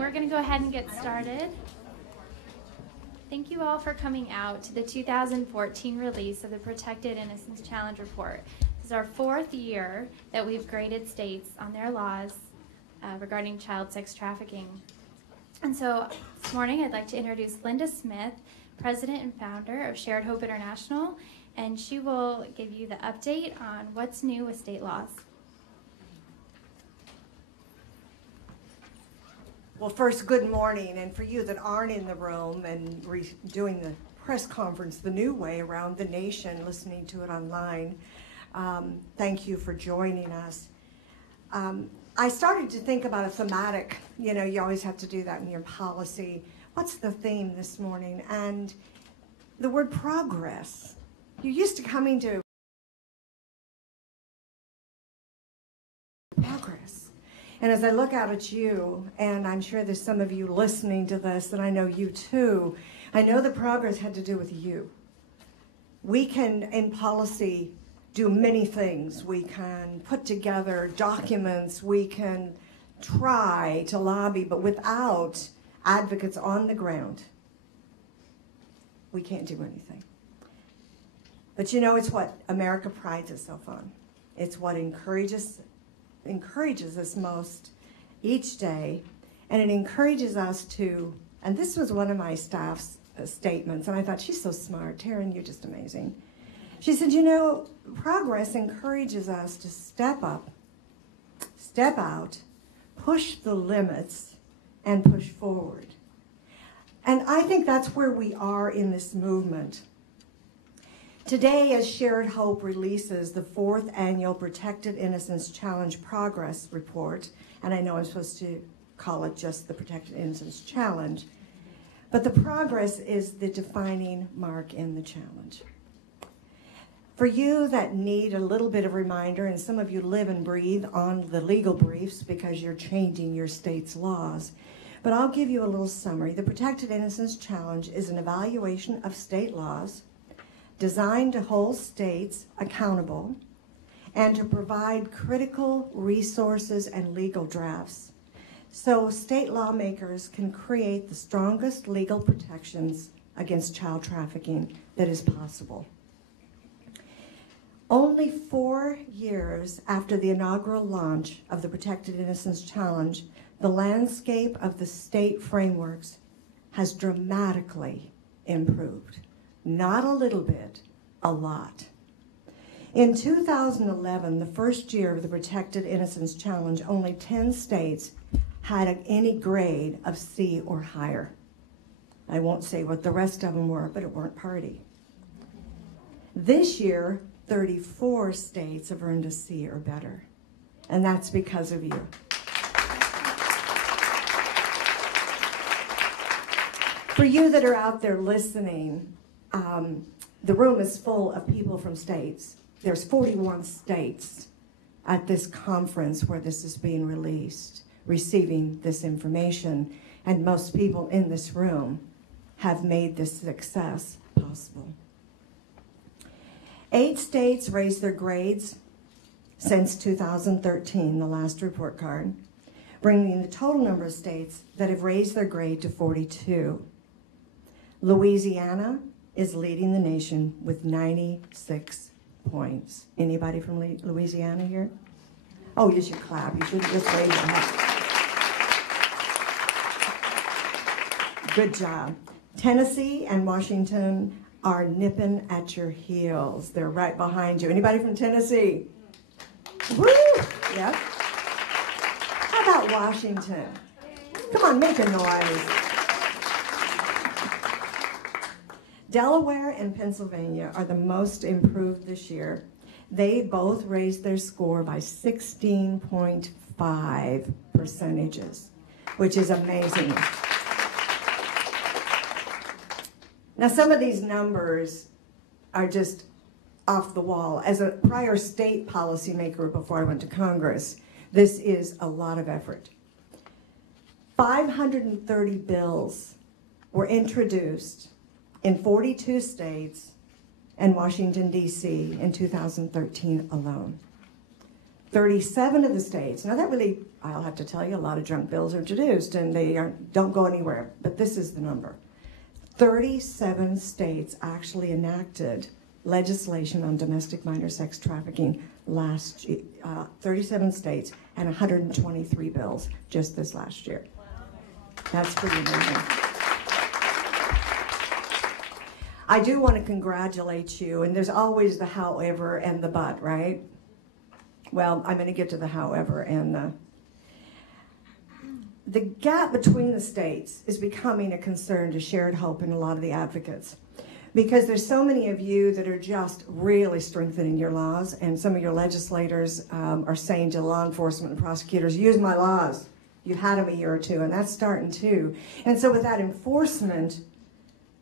We're going to go ahead and get started. Thank you all for coming out to the 2014 release of the Protected Innocence Challenge Report. This is our 4th year that we've graded states on their laws regarding child sex trafficking. And so this morning I'd like to introduce Linda Smith, President and Founder of Shared Hope International, and she will give you the update on what's new with state laws. Well, first, good morning, and for you that aren't in the room and doing the press conference the new way around the nation, listening to it online, thank you for joining us. I started to think about a thematic, you always have to do that in your policy. What's the theme this morning? And the word progress. You're used to coming to progress. And as I look out at you, and I'm sure there's some of you listening to this, and I know you too, I know the progress had to do with you. We can, in policy, do many things. We can put together documents, we can try to lobby, but without advocates on the ground, we can't do anything. But it's what America prides itself on. It's what encourages us most each day, and it encourages us to, and this was one of my staff's statements, and I thought, she's so smart. Taryn, you're just amazing. She said, progress encourages us to step up, step out, push the limits, and push forward. And I think that's where we are in this movement. Today, as Shared Hope releases the 4th Annual Protected Innocence Challenge Progress Report, and I know I'm supposed to call it just the Protected Innocence Challenge, but the progress is the defining mark in the challenge. For you that need a little bit of reminder, and some of you live and breathe on the legal briefs because you're changing your state's laws, but I'll give you a little summary. The Protected Innocence Challenge is an evaluation of state laws designed to hold states accountable and to provide critical resources and legal drafts so state lawmakers can create the strongest legal protections against child trafficking that is possible. Only 4 years after the inaugural launch of the Protected Innocence Challenge, the landscape of the state frameworks has dramatically improved. Not a little bit, a lot. In 2011, the first year of the Protected Innocence Challenge, only 10 states had any grade of C or higher. I won't say what the rest of them were, but it weren't party. This year, 34 states have earned a C or better, and that's because of you. For you that are out there listening, the room is full of people from states. There's 41 states at this conference where this is being released, receiving this information, and most people in this room have made this success possible. 8 states raised their grades since 2013, the last report card, bringing the total number of states that have raised their grade to 42. Louisiana is leading the nation with 96 points. Anybody from Louisiana here? Oh, you should clap. You should just raise your hand. Good job. Tennessee and Washington are nipping at your heels. They're right behind you. Anybody from Tennessee? Woo! Yep. How about Washington? Come on, make a noise. Delaware and Pennsylvania are the most improved this year. They both raised their score by 16.5 percentages, which is amazing. Now, some of these numbers are just off the wall. As a prior state policymaker before I went to Congress, this is a lot of effort. 530 bills were introduced in 42 states and Washington, D.C. in 2013 alone. 37 of the states, now that really, I'll have to tell you, a lot of junk bills are introduced and they don't go anywhere, but this is the number. 37 states actually enacted legislation on domestic minor sex trafficking last year. 37 states and 123 bills just this last year. That's pretty amazing. I do want to congratulate you, and there's always the however and the but, right? Well, I'm going to get to the however and the gap between the states is becoming a concern to shared hope in a lot of the advocates, because there's so many of you that are just really strengthening your laws, and some of your legislators are saying to law enforcement and prosecutors, use my laws. You've had them a year or two, and that's starting too. And so with that enforcement,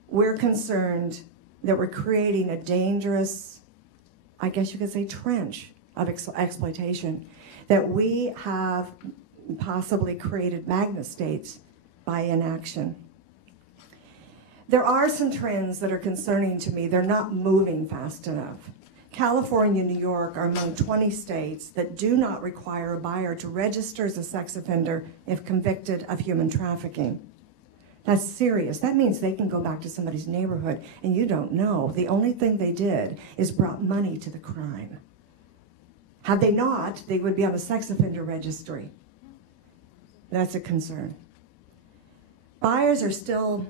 we're concerned that we're creating a dangerous, I guess you could say, trench of exploitation, that we have possibly created magnet states by inaction. There are some trends that are concerning to me. They're not moving fast enough. California and New York are among 20 states that do not require a buyer to register as a sex offender if convicted of human trafficking. That's serious. That means they can go back to somebody's neighborhood and you don't know. The only thing they did is brought money to the crime. Had they not, they would be on the sex offender registry. That's a concern. Buyers are still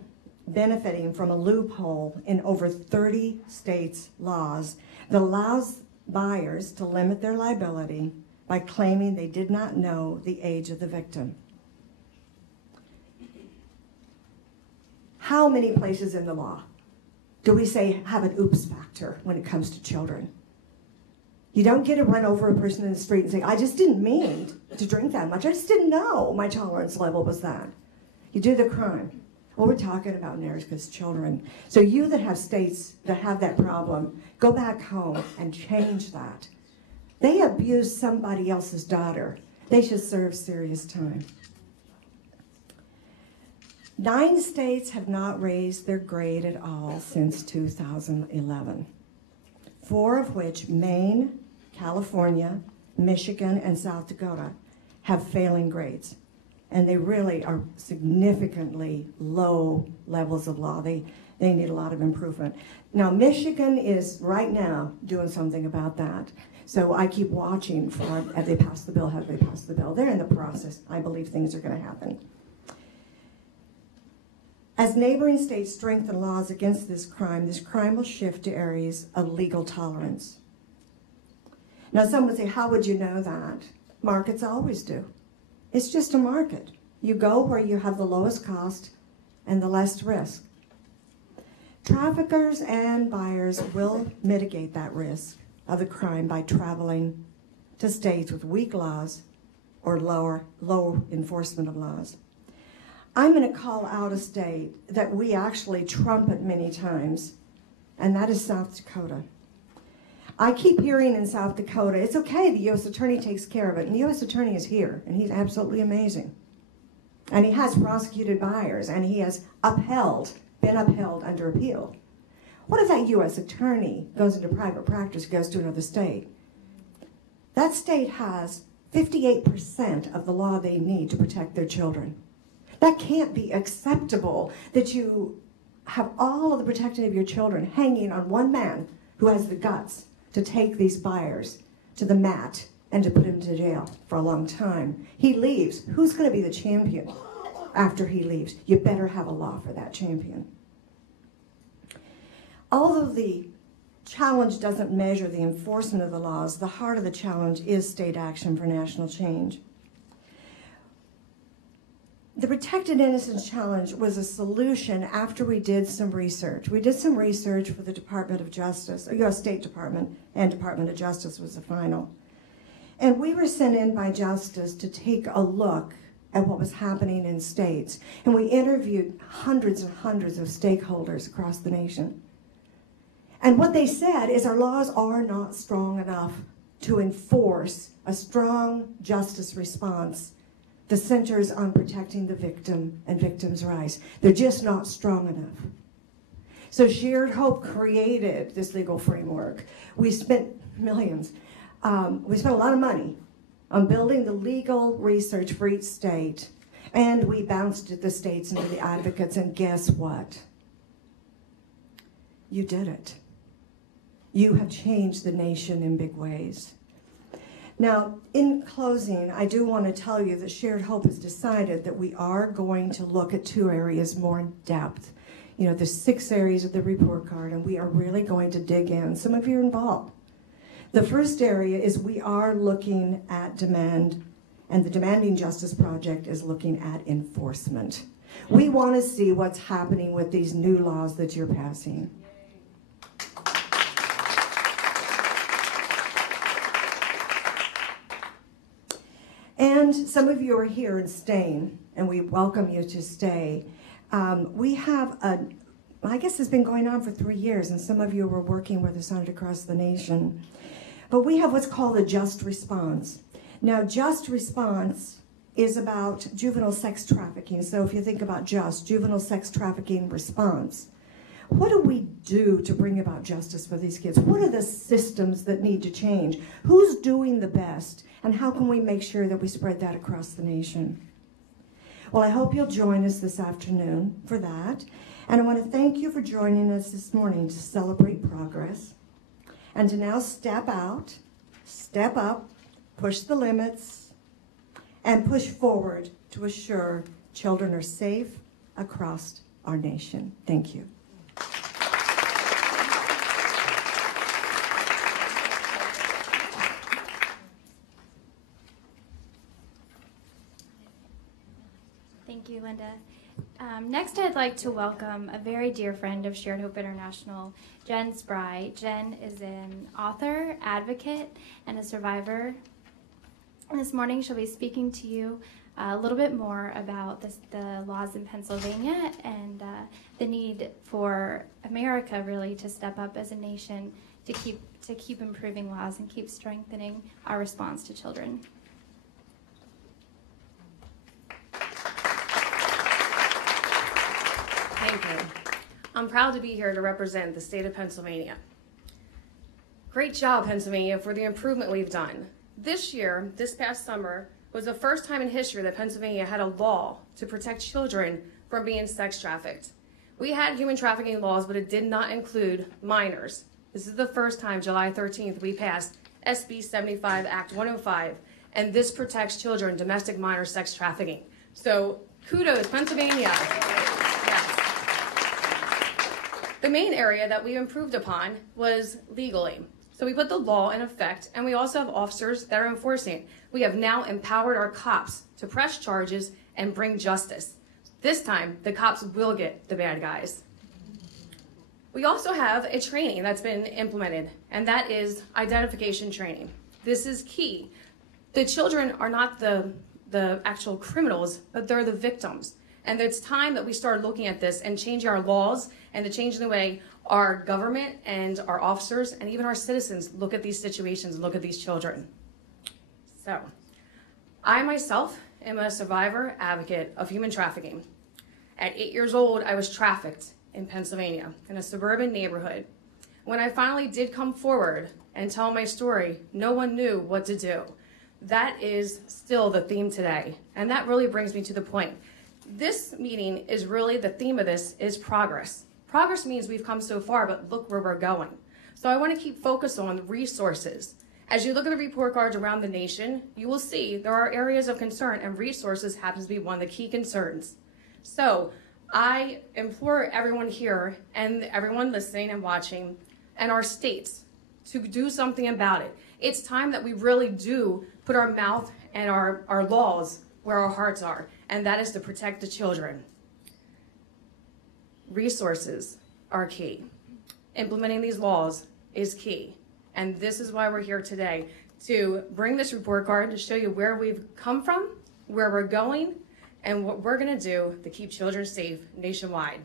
benefiting from a loophole in over 30 states' laws that allows buyers to limit their liability by claiming they did not know the age of the victim. How many places in the law do we say have an oops factor when it comes to children? You don't get to run over a person in the street and say, I just didn't mean to drink that much. I just didn't know my tolerance level was that. You do the crime. Well, we're talking about America's children. So you that have states that have that problem, go back home and change that. They abuse somebody else's daughter. They should serve serious time. 9 states have not raised their grade at all since 2011. 4 of which, Maine, California, Michigan, and South Dakota, have failing grades. And they really are significantly low levels of law. They need a lot of improvement. Now, Michigan is right now doing something about that. So I keep watching for, have they passed the bill, have they passed the bill? They're in the process. I believe things are going to happen. As neighboring states strengthen laws against this crime will shift to areas of legal tolerance. Now, some would say, how would you know that? Markets always do. It's just a market. You go where you have the lowest cost and the less risk. Traffickers and buyers will mitigate that risk of the crime by traveling to states with weak laws or low enforcement of laws. I'm going to call out a state that we actually trumpet many times, and that is South Dakota. I keep hearing in South Dakota, it's okay, the U.S. Attorney takes care of it. And the U.S. Attorney is here, and he's absolutely amazing. And he has prosecuted buyers, and he has been upheld under appeal. What if that U.S. Attorney goes into private practice, goes to another state? That state has 58% of the law they need to protect their children. That can't be acceptable, that you have all of the protection of your children hanging on one man who has the guts to take these buyers to the mat and to put him to jail for a long time. He leaves. Who's going to be the champion after he leaves? You better have a law for that champion. Although the challenge doesn't measure the enforcement of the laws, the heart of the challenge is state action for national change. The Protected Innocence Challenge was a solution after we did some research. We did some research for the Department of Justice, U.S. State Department, and Department of Justice was the final. And we were sent in by Justice to take a look at what was happening in states. And we interviewed hundreds and hundreds of stakeholders across the nation. And what they said is our laws are not strong enough to enforce a strong justice response that centers on protecting the victim and victims' rights. They're just not strong enough. So Shared Hope created this legal framework. We spent millions. We spent a lot of money on building the legal research for each state, and we bounced the states into the advocates, and guess what? You did it. You have changed the nation in big ways. Now, in closing, I do want to tell you that Shared Hope has decided that we are going to look at 2 areas more in depth. You know, the 6 areas of the report card, and we are really going to dig in. Some of you are involved. The first area is we are looking at demand, and the Demanding Justice Project is looking at enforcement. We want to see what's happening with these new laws that you're passing. And some of you are here and staying, and we welcome you to stay. We have I guess it's been going on for 3 years, and some of you were working with us on it across the nation. But we have what's called a just response. Now, just response is about juvenile sex trafficking. So if you think about juvenile sex trafficking response, what do we do to bring about justice for these kids? What are the systems that need to change? Who's doing the best? And how can we make sure that we spread that across the nation? Well, I hope you'll join us this afternoon for that. And I want to thank you for joining us this morning to celebrate progress and to now step out, step up, push the limits, and push forward to assure children are safe across our nation. Thank you. Thank you, Linda. Next, I'd like to welcome a very dear friend of Shared Hope International, Jen Spry. Jen is an author, advocate, and a survivor. And this morning, she'll be speaking to you a little bit more about the laws in Pennsylvania and the need for America really to step up as a nation to keep improving laws and keep strengthening our response to children. Thank you. I'm proud to be here to represent the state of Pennsylvania. Great job, Pennsylvania, for the improvement we've done. This year, this past summer, was the first time in history that Pennsylvania had a law to protect children from being sex trafficked. We had human trafficking laws, but it did not include minors. This is the first time, July 13th, we passed SB 75 Act 105, and this protects children, domestic minor sex trafficking. So kudos, Pennsylvania. The main area that we improved upon was legally. So we put the law in effect, and we also have officers that are enforcing it. We have now empowered our cops to press charges and bring justice. This time, the cops will get the bad guys. We also have a training that's been implemented, and that is identification training. This is key. The children are not the actual criminals, but they're the victims. And it's time that we start looking at this and change our laws and to change the way our government and our officers and even our citizens look at these situations and look at these children. So, I myself am a survivor advocate of human trafficking. At 8 years old, I was trafficked in Pennsylvania in a suburban neighborhood. When I finally did come forward and tell my story, no one knew what to do. That is still the theme today, and that really brings me to the point. This meeting is really, the theme of this is progress. Progress means we've come so far, but look where we're going. So I want to keep focused on resources. As you look at the report cards around the nation, you will see there are areas of concern, and resources happens to be one of the key concerns. So I implore everyone here and everyone listening and watching and our states to do something about it. It's time that we really do put our mouth and our laws where our hearts are, and that is to protect the children. Resources are key. Implementing these laws is key. And this is why we're here today, to bring this report card to show you where we've come from, where we're going, and what we're gonna do to keep children safe nationwide.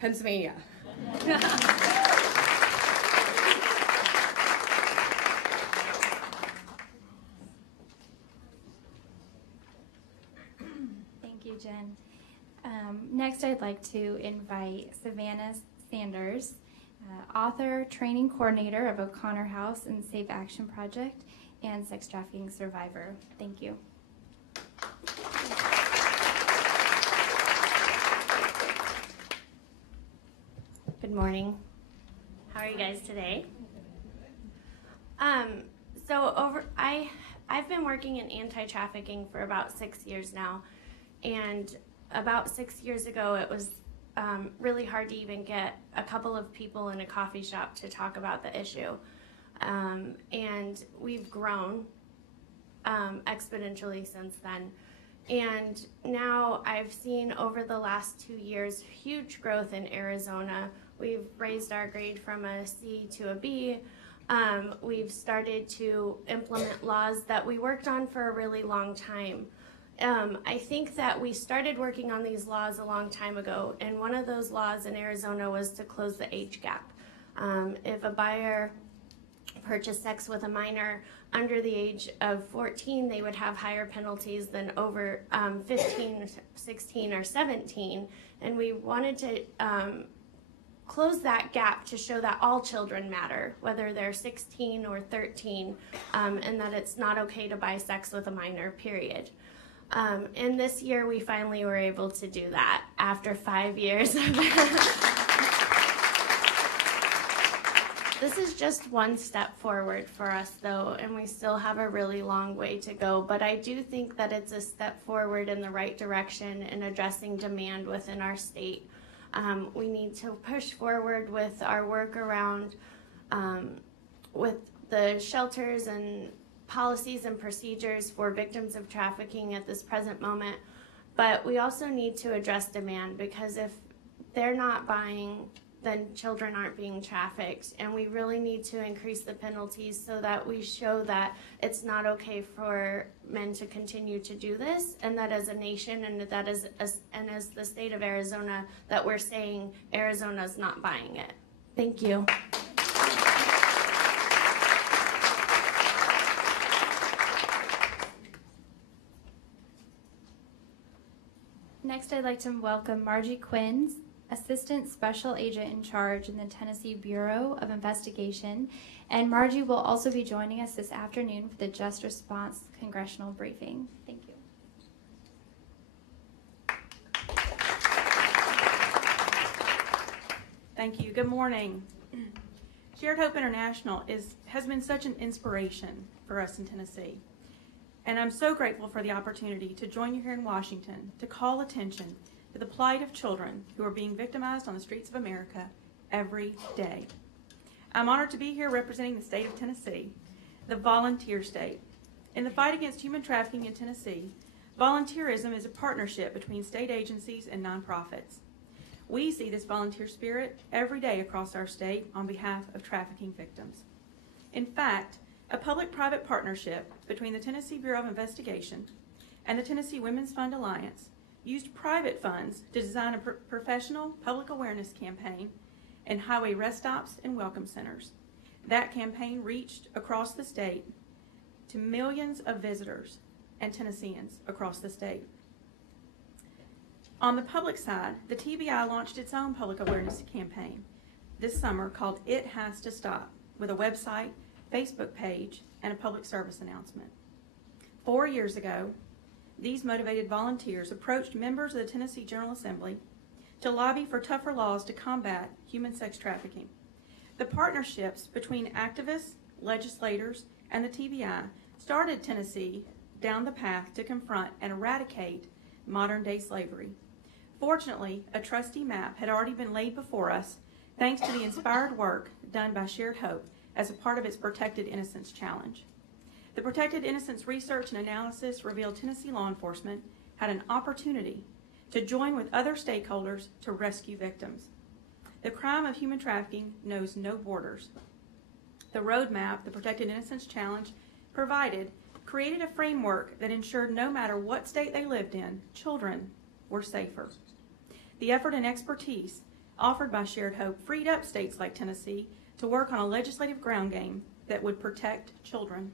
Pennsylvania. Thank you, Jen. Next, I'd like to invite Savannah Sanders, author, training coordinator of O'Connor House and Safe Action Project, and sex trafficking survivor. Thank you. Good morning. How are you guys today? I've been working in anti-trafficking for about 6 years now, and about 6 years ago it was really hard to even get a couple of people in a coffee shop to talk about the issue, and we've grown exponentially since then. And now I've seen over the last 2 years huge growth in Arizona. We've raised our grade from a C to a B. We've started to implement laws that we worked on for a really long time. I think that we started working on these laws a long time ago, and one of those laws in Arizona was to close the age gap. If a buyer purchased sex with a minor under the age of 14, they would have higher penalties than over 15, 16, or 17. And we wanted to close that gap to show that all children matter, whether they're 16 or 13, and that it's not okay to buy sex with a minor, period. And this year we finally were able to do that after 5 years of This is just one step forward for us, though, and we still have a really long way to go. But I do think that it's a step forward in the right direction in addressing demand within our state. We need to push forward with our work around with the shelters and policies and procedures for victims of trafficking at this present moment. But we also need to address demand, because if they're not buying, then children aren't being trafficked. And we really need to increase the penalties so that we show that it's not okay for men to continue to do this, and that as a nation and that as the state of Arizona, that we're saying Arizona's not buying it. Thank you. Next, I'd like to welcome Margie Quinn, Assistant Special Agent in Charge in the Tennessee Bureau of Investigation. And Margie will also be joining us this afternoon for the Just Response Congressional Briefing. Thank you. Thank you. Good morning. Shared Hope International has been such an inspiration for us in Tennessee. And I'm so grateful for the opportunity to join you here in Washington to call attention to the plight of children who are being victimized on the streets of America every day. I'm honored to be here representing the state of Tennessee, the volunteer state. In the fight against human trafficking in Tennessee, volunteerism is a partnership between state agencies and nonprofits. We see this volunteer spirit every day across our state on behalf of trafficking victims. In fact, a public-private partnership between the Tennessee Bureau of Investigation and the Tennessee Women's Fund Alliance used private funds to design a professional public awareness campaign in highway rest stops and welcome centers. That campaign reached across the state to millions of visitors and Tennesseans across the state. On the public side, the TBI launched its own public awareness campaign this summer called It Has to Stop, with a website, Facebook page, and a public service announcement. 4 years ago, these motivated volunteers approached members of the Tennessee General Assembly to lobby for tougher laws to combat human sex trafficking. The partnerships between activists, legislators, and the TBI started Tennessee down the path to confront and eradicate modern-day slavery. Fortunately, a trusty map had already been laid before us thanks to the inspired work done by Shared Hope as a part of its Protected Innocence Challenge. The Protected Innocence research and analysis revealed Tennessee law enforcement had an opportunity to join with other stakeholders to rescue victims. The crime of human trafficking knows no borders. The roadmap the Protected Innocence Challenge provided created a framework that ensured no matter what state they lived in, children were safer. The effort and expertise offered by Shared Hope freed up states like Tennessee to work on a legislative ground game that would protect children.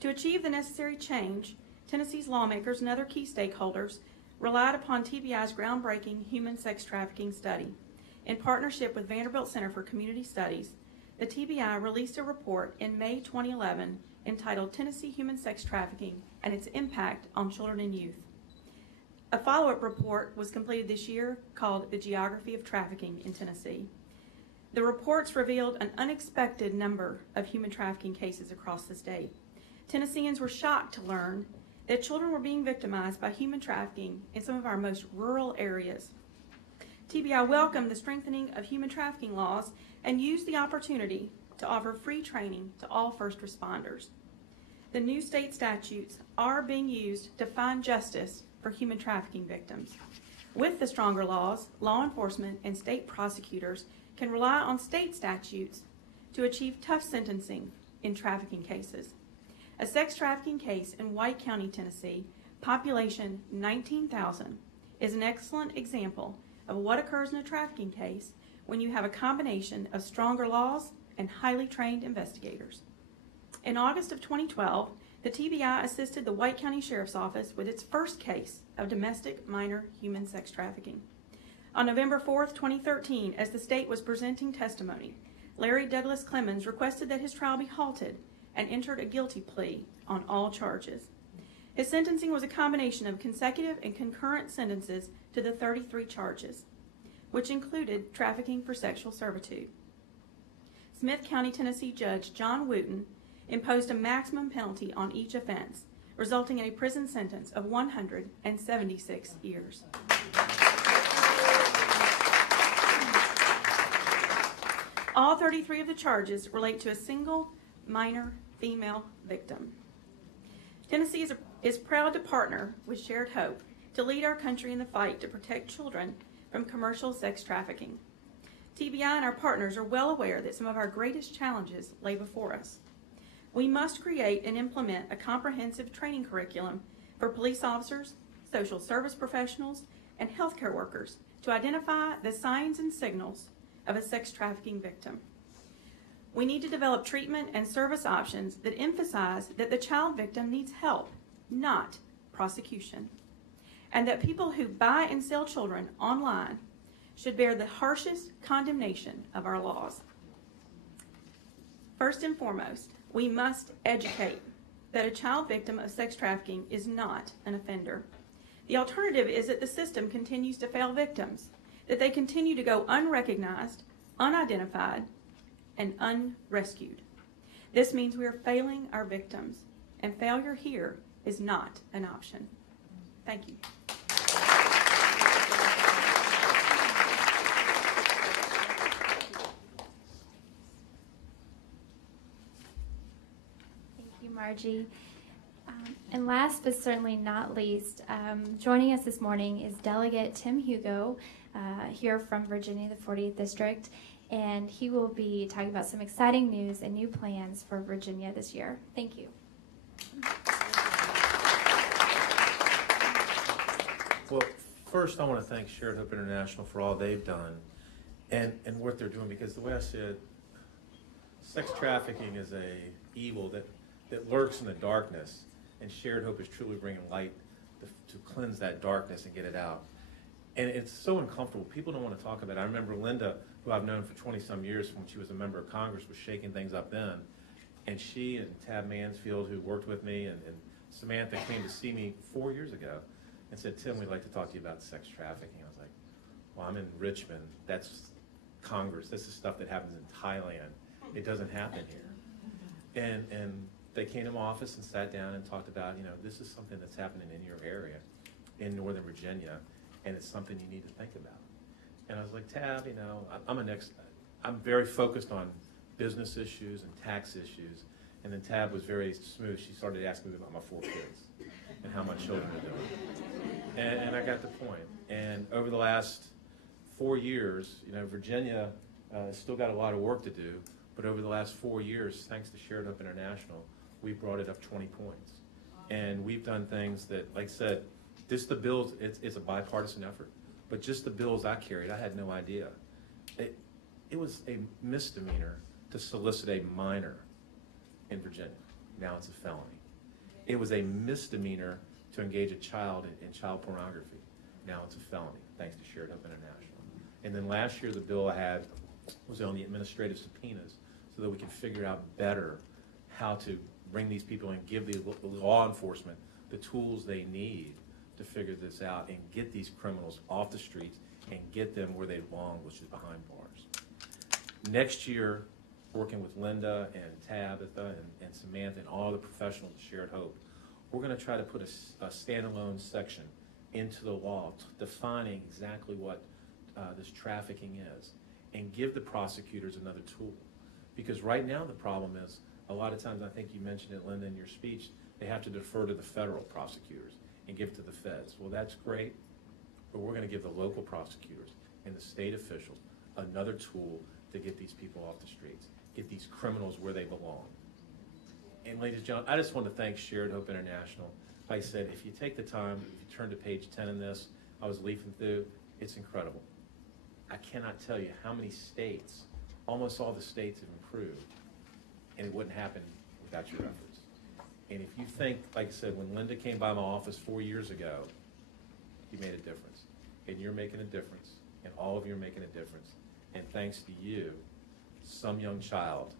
To achieve the necessary change, Tennessee's lawmakers and other key stakeholders relied upon TBI's groundbreaking human sex trafficking study. In partnership with Vanderbilt Center for Community Studies, the TBI released a report in May 2011 entitled Tennessee Human Sex Trafficking and Its Impact on Children and Youth. A follow-up report was completed this year called The Geography of Trafficking in Tennessee. The reports revealed an unexpected number of human trafficking cases across the state. Tennesseans were shocked to learn that children were being victimized by human trafficking in some of our most rural areas. TBI welcomed the strengthening of human trafficking laws and used the opportunity to offer free training to all first responders. The new state statutes are being used to find justice for human trafficking victims. With the stronger laws, law enforcement and state prosecutors can rely on state statutes to achieve tough sentencing in trafficking cases. A sex trafficking case in White County, Tennessee, population 19,000, is an excellent example of what occurs in a trafficking case when you have a combination of stronger laws and highly trained investigators. In August of 2012, the TBI assisted the White County Sheriff's Office with its first case of domestic minor human sex trafficking. On November 4th, 2013, as the state was presenting testimony, Larry Douglas Clemens requested that his trial be halted and entered a guilty plea on all charges. His sentencing was a combination of consecutive and concurrent sentences to the 33 charges, which included trafficking for sexual servitude. Smith County, Tennessee Judge John Wooten imposed a maximum penalty on each offense, resulting in a prison sentence of 176 years. All 33 of the charges relate to a single minor female victim. Tennessee is proud to partner with Shared Hope to lead our country in the fight to protect children from commercial sex trafficking. TBI and our partners are well aware that some of our greatest challenges lay before us. We must create and implement a comprehensive training curriculum for police officers, social service professionals, and healthcare workers to identify the signs and signals of a sex trafficking victim. We need to develop treatment and service options that emphasize that the child victim needs help, not prosecution, and that people who buy and sell children online should bear the harshest condemnation of our laws. First and foremost, we must educate that a child victim of sex trafficking is not an offender. The alternative is that the system continues to fail victims, that they continue to go unrecognized, unidentified, and unrescued. This means we are failing our victims, and failure here is not an option. Thank you. Thank you, Margie. And last but certainly not least, joining us this morning is Delegate Tim Hugo, here from Virginia, the 40th District, and he will be talking about some exciting news and new plans for Virginia this year. Thank you. Well, first I want to thank Shared Hope International for all they've done and what they're doing, because the way I said, sex trafficking is a evil that lurks in the darkness, and Shared Hope is truly bringing light to cleanse that darkness and get it out. And it's so uncomfortable. People don't want to talk about it. I remember Linda, who I've known for 20-some years when she was a member of Congress, was shaking things up then. And she and Tab Mansfield, who worked with me, and Samantha came to see me 4 years ago and said, Tim, we'd like to talk to you about sex trafficking. I was like, well, I'm in Richmond. That's Congress. This is stuff that happens in Thailand. It doesn't happen here. And they came to my office and sat down and talked about, this is something that's happening in your area, in Northern Virginia, and it's something you need to think about. And I was like, Tab, I'm very focused on business issues and tax issues. And then Tab was very smooth. She started asking me about my 4 kids and how my children are doing. And I got the point. And over the last 4 years, Virginia still got a lot of work to do, but over the last 4 years, thanks to Shared Hope International, we brought it up 20 points. And we've done things that, like I said, the bills, it's a bipartisan effort, but just the bills I carried, I had no idea. It was a misdemeanor to solicit a minor in Virginia. Now it's a felony. It was a misdemeanor to engage a child in child pornography. Now it's a felony, thanks to Shared Hope International. And then last year, the bill I had was on the administrative subpoenas so that we can figure out better how to bring these people and give the law enforcement the tools they need to figure this out and get these criminals off the streets and get them where they belong, which is behind bars. Next year, working with Linda and Tabitha and Samantha and all the professionals at Shared Hope, we're going to try to put a standalone section into the law defining exactly what this trafficking is and give the prosecutors another tool. Because right now the problem is, a lot of times, I think you mentioned it, Linda, in your speech, they have to defer to the federal prosecutors and give it to the feds. Well, that's great, but we're going to give the local prosecutors and the state officials another tool to get these people off the streets, get these criminals where they belong. And ladies and gentlemen, I just want to thank Shared Hope International. Like I said, if you take the time, if you turn to page 10 in this, I was leafing through, it's incredible. I cannot tell you how many states, almost all the states have improved, and it wouldn't happen without your efforts. And if you think, like I said, when Linda came by my office 4 years ago, you made a difference. And you're making a difference, and all of you are making a difference. And thanks to you, some young child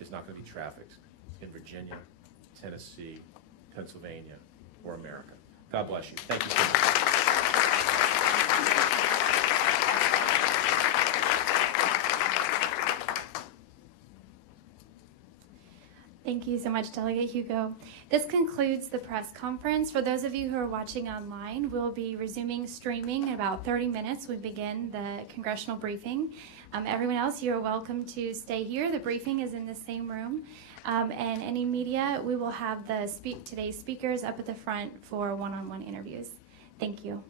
is not going to be trafficked in Virginia, Tennessee, Pennsylvania, or America. God bless you. Thank you so much. Thank you so much, Delegate Hugo. This concludes the press conference. For those of you who are watching online, we'll be resuming streaming in about 30 minutes. We begin the congressional briefing. Everyone else, you're welcome to stay here. The briefing is in the same room. And any media, we will have today's speakers up at the front for one-on-one interviews. Thank you.